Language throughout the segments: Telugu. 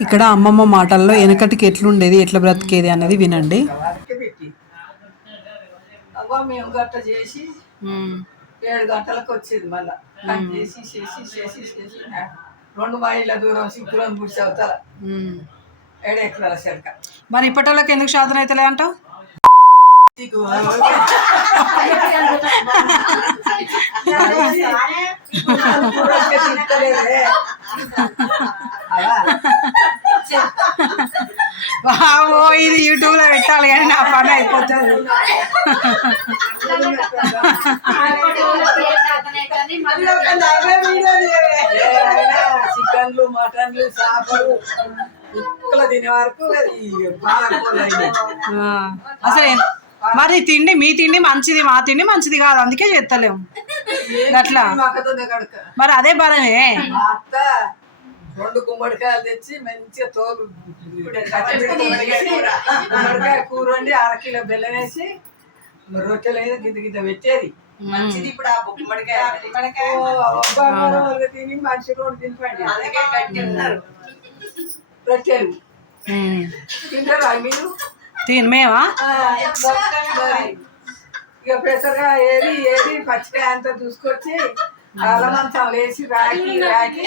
ఇక్కడ అమ్మమ్మ మాటల్లో వెనకటికి ఎట్లుండేది ఎట్లా బ్రతికేది అనేది వినండి మేము గట్ట చేసి ఏడు గంటలకు వచ్చేది మళ్ళా చేసి చేసి చేసి చేసి రెండు మైళ్ళ దూరం సింకులను గుడిసి అవుతార ఏడు ఎకరాల శరక మరి ఇప్పటి వాళ్ళకి ఎందుకు సాధన అవుతలే అంటావు వామో ఇది యూట్యూబ్లో పెట్టాలి కానీ నా పని అయిపోతుంది. చికెన్లు మటన్లు చేపలు అసలు మరి తిండి మీ తిండి మంచిది మా తిండి మంచిది కాదు అందుకే చేస్తలేము అట్లా మరి అదే బలమే. రెండు గుమ్మడికాయలు తెచ్చి మంచిగా తోలు గుమ్మడికాయ కూర? వండి అరకిలో బెల్లం వేసి రొట్టెలు అయితే గింత గింత పెట్టేది. మంచిది ఇప్పుడు ఆ గుమ్మడికాయ. గుమ్మడికాయ. తిని మనిషి రోడ్డు తినిపండి అందుకే గట్టి ఉన్నారు రొట్టెలు. తింటారా మీరు? తిన్ మేమా? ఇక పెసరగా ఏది ఏది పచ్చికాయ అంతా చూసుకొచ్చి అలమంచం వేసి రాకి రాకి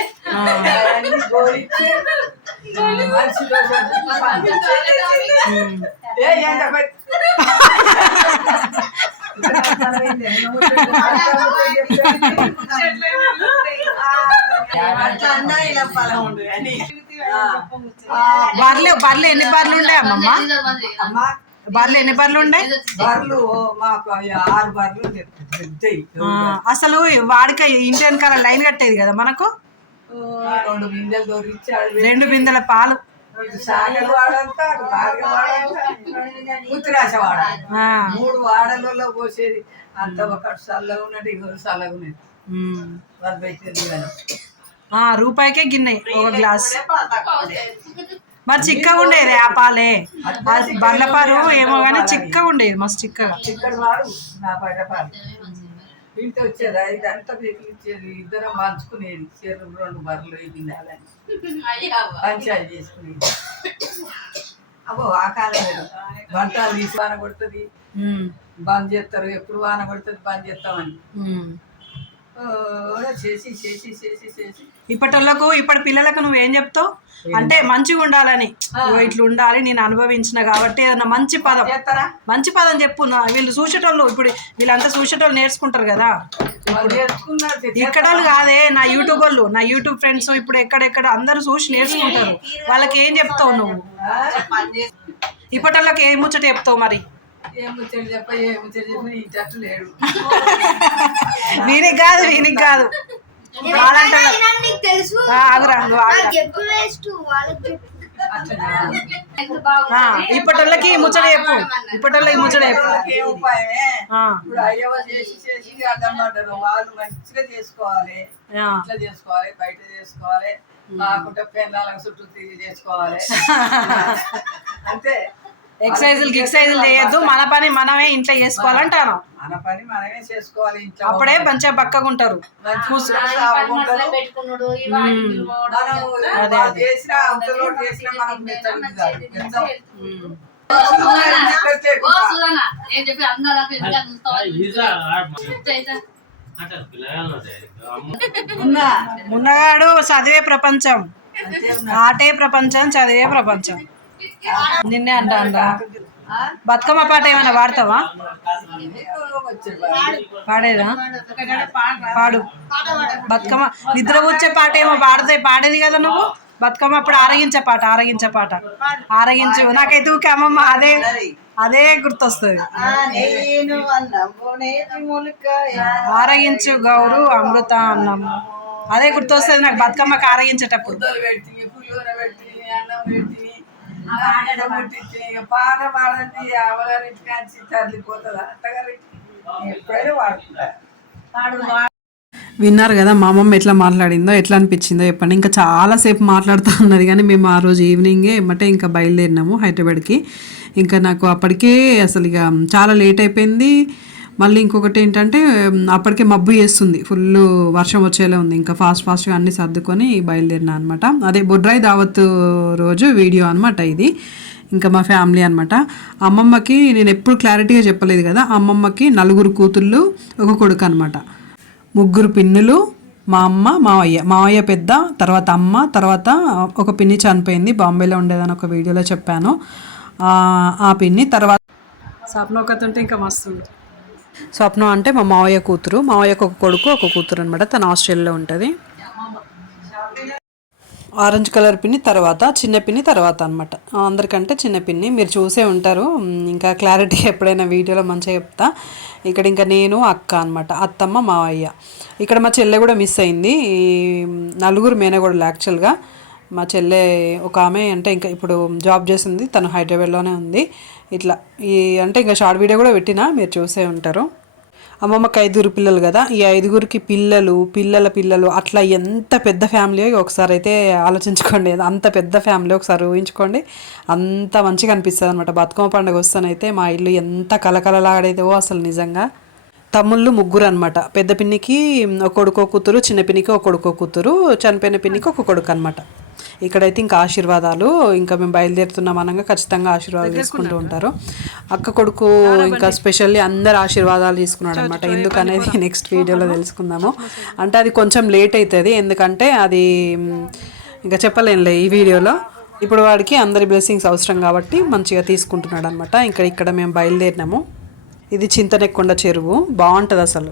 బర్రెలు ఎన్ని బర్రెలు ఉండే అమ్మమ్మ? అమ్మా. బర్రెలు ఎన్ని బర్రెలు ఉండే? బర్రెలు మాకు ఆరు బర్రెలు అసలు వాడిక ఇంటి వెనకాల లైన్ కట్టేది కదా మనకు? రెండు బిందెలు దొరికి రెండు బిందెల పాలు. వాడంతా వాడంతా వాడ మూడు వాడలలో పోసేది. అంత ఒక చల్లగా ఉన్నట్టు ఇంకో చల్లగా ఉన్నది రూపాయికే గిన్నె ఒక గ్లాస్. మరి చిక్కగా ఉండేది ఆ పాలే. పాలు ఏమో కానీ చిక్కగా ఉండేది మస్తు చిక్కగా. ఇంటి వచ్చేది? ఇదంతా మీకు ఇచ్చేది ఇద్దరం పంచుకునేది చెరువు రెండు బర్రెలు ఈ గిన్నెలని పంచాయతీ చేసుకునేది. అబ్బో ఆ కాలం వంటలు తీసి వాన కొడుతుంది. బంద్ చేస్తారు ఎప్పుడు వాన కొడుతుంది బంద్ చేస్తామని. చేసి చేసి చేసి చేసి. ఇప్పటిళ్ళకు ఇప్పటి పిల్లలకు నువ్వేం చెప్తావు? అంటే మంచిగా ఉండాలని. ఇట్లా ఉండాలి నేను అనుభవించిన కాబట్టి ఏదన్నా మంచి పదం. మంచి పదం చెప్పు. నా- వీళ్ళు చూసేటోళ్ళు ఇప్పుడు వీళ్ళంతా చూసేటోళ్ళు నేర్చుకుంటారు కదా. ఇక్కడ వాళ్ళు కాదే నా యూట్యూబ్ వాళ్ళు నా యూట్యూబ్ ఫ్రెండ్స్ ఇప్పుడు ఎక్కడెక్కడ అందరూ చూసి నేర్చుకుంటారు. వాళ్ళకి ఏం చెప్తావు నువ్వు? పని చేసి ఇప్పటి వాళ్ళకి ఏం ముచ్చట చెప్తావు మరి? ఏం ముచ్చట చెప్ప ఏం ముచ్చట చెప్ప లేడు వీనికి కాదు వీనికి కాదు. తెలుసు. ఇప్పటి వాళ్ళకి ఈ ముచ్చట చెప్పు. ఇప్పటి వాళ్ళకి ఈ ముచ్చట చెప్పు. ఏ ఉపాయమే? ఆ, ఇప్పుడు అయ్యవ చేసి చేసి అర్థం వాళ్ళు మంచిగా చేసుకోవాలి. ఇట్లా చేసుకోవాలి బయట చేసుకోవాలి. చుట్టూ తిరిగి చేసుకోవాలి. అంతే. ఎక్సైజులు గిక్సైజులు చేయొద్దు. మన పని మనమే ఇంట్లో చేసుకోవాలంటాను మన పని మనమే చేసుకోవాలి ఇంట్లో అప్పుడే మంచిగా పక్కగా ఉంటారు. మున్నగాడు చదివే ప్రపంచం. ఆటే ప్రపంచం చదివే ప్రపంచం. నిన్నే అంటా అంటా బతుకమ్మ పాట ఏమైనా పాడతావా? పాడేదా? పాడు. బతుకమ్మ నిద్ర వచ్చే పాట ఏమో పాడితే పాడేది కదా నువ్వు? బతుకమ్మ అప్పుడు ఆరగించే పాట ఆరగించే పాట. ఆరగించు. నాకైతే ఊకే అమ్మమ్మ అదే అదే గుర్తొస్తుంది. ఆరగించు గౌరు అమృత అన్నం. అదే గుర్తొస్తుంది నాకు బతుకమ్మకి ఆరగించేటప్పుడు. పాట పాడండి అవగారి ఇంటికి వచ్చి తల్లిపోతుంది అత్తగారి ఎప్పుడైనా వాడుకుంటారు విన్నారు కదా మా అమ్మమ్మ ఎట్లా మాట్లాడిందో ఎట్లా అనిపించిందో చెప్పండి. ఇంకా చాలాసేపు మాట్లాడుతూ ఉన్నది కానీ మేము ఆ రోజు ఈవినింగే ఏమంటే ఇంకా బయలుదేరినాము హైదరాబాద్కి. ఇంకా నాకు అప్పటికే అసలు ఇక చాలా లేట్ అయిపోయింది. మళ్ళీ ఇంకొకటి ఏంటంటే అప్పటికే మబ్బు చేస్తుంది. ఫుల్ వర్షం వచ్చేలా ఉంది. ఇంకా ఫాస్ట్ ఫాస్ట్గా అన్ని సర్దుకొని బయలుదేరినా అనమాట అదే బొడ్రాయి దావత్ రోజు వీడియో అనమాట ఇది. ఇంకా మా ఫ్యామిలీ అనమాట అమ్మమ్మకి నేను ఎప్పుడు క్లారిటీగా చెప్పలేదు కదా. అమ్మమ్మకి నలుగురు కూతుళ్ళు ఒక కొడుకు అనమాట ముగ్గురు పిన్నులు మా అమ్మ మావయ్య. మావయ్య పెద్ద తర్వాత అమ్మ తర్వాత ఒక పిన్ని చనిపోయింది. బాంబేలో ఉండేదని ఒక వీడియోలో చెప్పాను. ఆ, పిన్ని తర్వాత స్వప్న ఒకటి ఉంటే ఇంకా మస్తు స్వప్న అంటే మా మావయ్య కూతురు. మావయ్యకు ఒక కొడుకు ఒక కూతురు అనమాట తను ఆస్ట్రేలియాలో ఉంటుంది. ఆరెంజ్ కలర్ పిన్ని తర్వాత చిన్న పిన్ని తర్వాత అనమాట అందరికంటే చిన్న పిన్ని. మీరు చూసే ఉంటారు. ఇంకా క్లారిటీ ఎప్పుడైనా వీడియోలో మంచిగా చెప్తా. ఇక్కడ ఇంకా నేను అక్క అనమాట అత్తమ్మ మావయ్య. ఇక్కడ మా చెల్లె కూడా మిస్ అయింది. నలుగురు మేనగోడలు యాక్చువల్గా మా చెల్లె ఒక ఆమె అంటే ఇంకా ఇప్పుడు జాబ్ చేసింది తను హైదరాబాద్లోనే ఉంది. ఇట్లా ఈ అంటే ఇంకా షార్ట్ వీడియో కూడా పెట్టినా మీరు చూసే ఉంటారు. అమ్మమ్మకి ఐదుగురు పిల్లలు కదా ఈ ఐదుగురికి పిల్లలు పిల్లల పిల్లలు అట్లా ఎంత పెద్ద ఫ్యామిలీ ఒకసారి అయితే ఆలోచించుకోండి. అంత పెద్ద ఫ్యామిలీ ఒకసారి ఊహించుకోండి. అంత మంచిగా అనిపిస్తుంది అనమాట బతుకమ్మ పండుగ వస్తానైతే మా ఇల్లు ఎంత కలకలలాడేదో అసలు నిజంగా. తమ్ముళ్ళు ముగ్గురు అనమాట పెద్ద పిన్నికి ఒక కొడుకో కూతురు చిన్న పిన్నికి ఒక కొడుకో కూతురు చనిపోయిన పిన్నికి ఒక కొడుకు అనమాట ఇక్కడైతే ఇంకా ఆశీర్వాదాలు ఇంకా మేము బయలుదేరుతున్నాం అనగా ఖచ్చితంగా ఆశీర్వాదాలు తీసుకుంటూ ఉంటారు. అక్క కొడుకు ఇంకా స్పెషల్లీ అందరు ఆశీర్వాదాలు తీసుకున్నాడు అనమాట ఎందుకనేది నెక్స్ట్ వీడియోలో తెలుసుకుందాము. అంటే అది కొంచెం లేట్ అవుతుంది ఎందుకంటే అది ఇంకా చెప్పలేనులే ఈ వీడియోలో. ఇప్పుడు వాడికి అందరి బ్లెస్సింగ్స్ అవసరం కాబట్టి మంచిగా తీసుకుంటున్నాడు అనమాట ఇంకా ఇక్కడ మేము బయలుదేరినాము. ఇది చింతనెక్కొండ చెరువు. బాగుంటుంది అసలు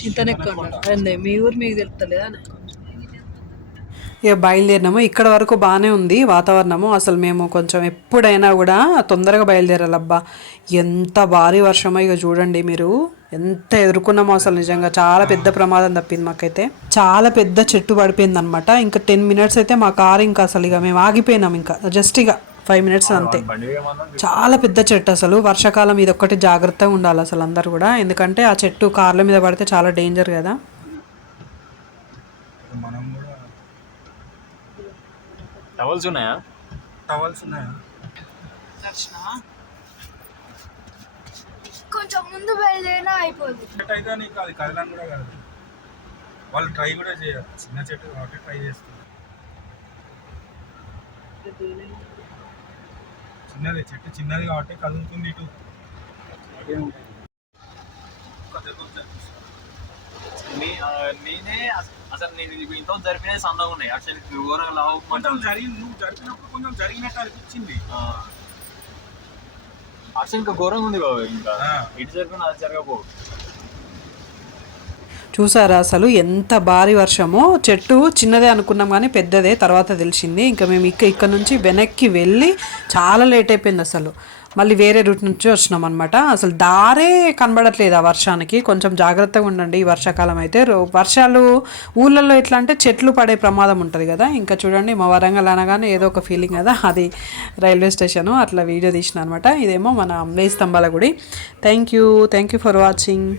చింతనెక్కొండ. మీ ఊరు మీకు తెలుస్తలేదా? ఇక బయలుదేరినాము. ఇక్కడ వరకు బాగానే ఉంది వాతావరణము. అసలు మేము కొంచెం ఎప్పుడైనా కూడా తొందరగా బయలుదేరాలబ్బా. ఎంత భారీ వర్షమో ఇక చూడండి మీరు. ఎంత ఎదుర్కొన్నామో అసలు నిజంగా. చాలా పెద్ద ప్రమాదం తప్పింది మాకైతే. చాలా పెద్ద చెట్టు పడిపోయింది అనమాట ఇంకా టెన్ మినిట్స్ అయితే మా కారు ఇంకా అసలు ఇక మేము ఆగిపోయినాం ఇంకా. జస్ట్ ఇక ఫైవ్ మినిట్స్ అంతే. చాలా పెద్ద చెట్టు అసలు. వర్షాకాలం ఇది ఒక్కటి జాగ్రత్తగా ఉండాలి అసలు అందరు కూడా. ఎందుకంటే ఆ చెట్టు కార్ల మీద పడితే చాలా డేంజర్ కదా మనం కూడా టవల్స్ ఉన్నాయా? టవల్స్ ఉన్నాయా? కొంచెం ముందు బయలుదేరినా అయిపోద్ది. అయితే నీకు అది కదలని కూడా కాదు. వాళ్ళు ట్రై కూడా చేయరు. చిన్న చెట్టు కాబట్టి ట్రై చేస్తారు. చిన్నది చెట్టు చిన్నది కాబట్టి కదులుతుంది ఇటు. కొంచెం. నేనే అస- అసలు నేను ఇది ఇంట్లో జరిపిన సందం ఉన్నాయి. అసలు ఘోరంగా లావు కొంచెం జరిగి నువ్వు జరిపినప్పుడు కొంచెం జరిగినట్టు అనిపించింది. అసలు ఇంకా ఘోరంగా ఉంది బాబు ఇంకా. ఇటు జరిపిన అది జరగబో చూసారా అసలు ఎంత భారీ వర్షమో? చెట్టు చిన్నదే అనుకున్నాం కానీ పెద్దదే తర్వాత తెలిసింది. ఇంకా మేము ఇక్క ఇక్కడ నుంచి వెనక్కి వెళ్ళి చాలా లేట్ అయిపోయింది అసలు. మళ్ళీ వేరే రూట్ నుంచి వచ్చినాం అనమాట అసలు దారే కనబడట్లేదు ఆ వర్షానికి. కొంచెం జాగ్రత్తగా ఉండండి ఈ వర్షాకాలం అయితే. రో- వర్షాలు ఊళ్ళల్లో ఎట్లా అంటే చెట్లు పడే ప్రమాదం ఉంటుంది కదా. ఇంకా చూడండి మా వరంగల్ అనగానే ఏదో ఒక ఫీలింగ్ కదా. అది రైల్వే స్టేషను అట్లా వీడియో తీసిన అనమాట ఇదేమో మన వేయి స్తంభాల గుడి. Thank you thank you for watching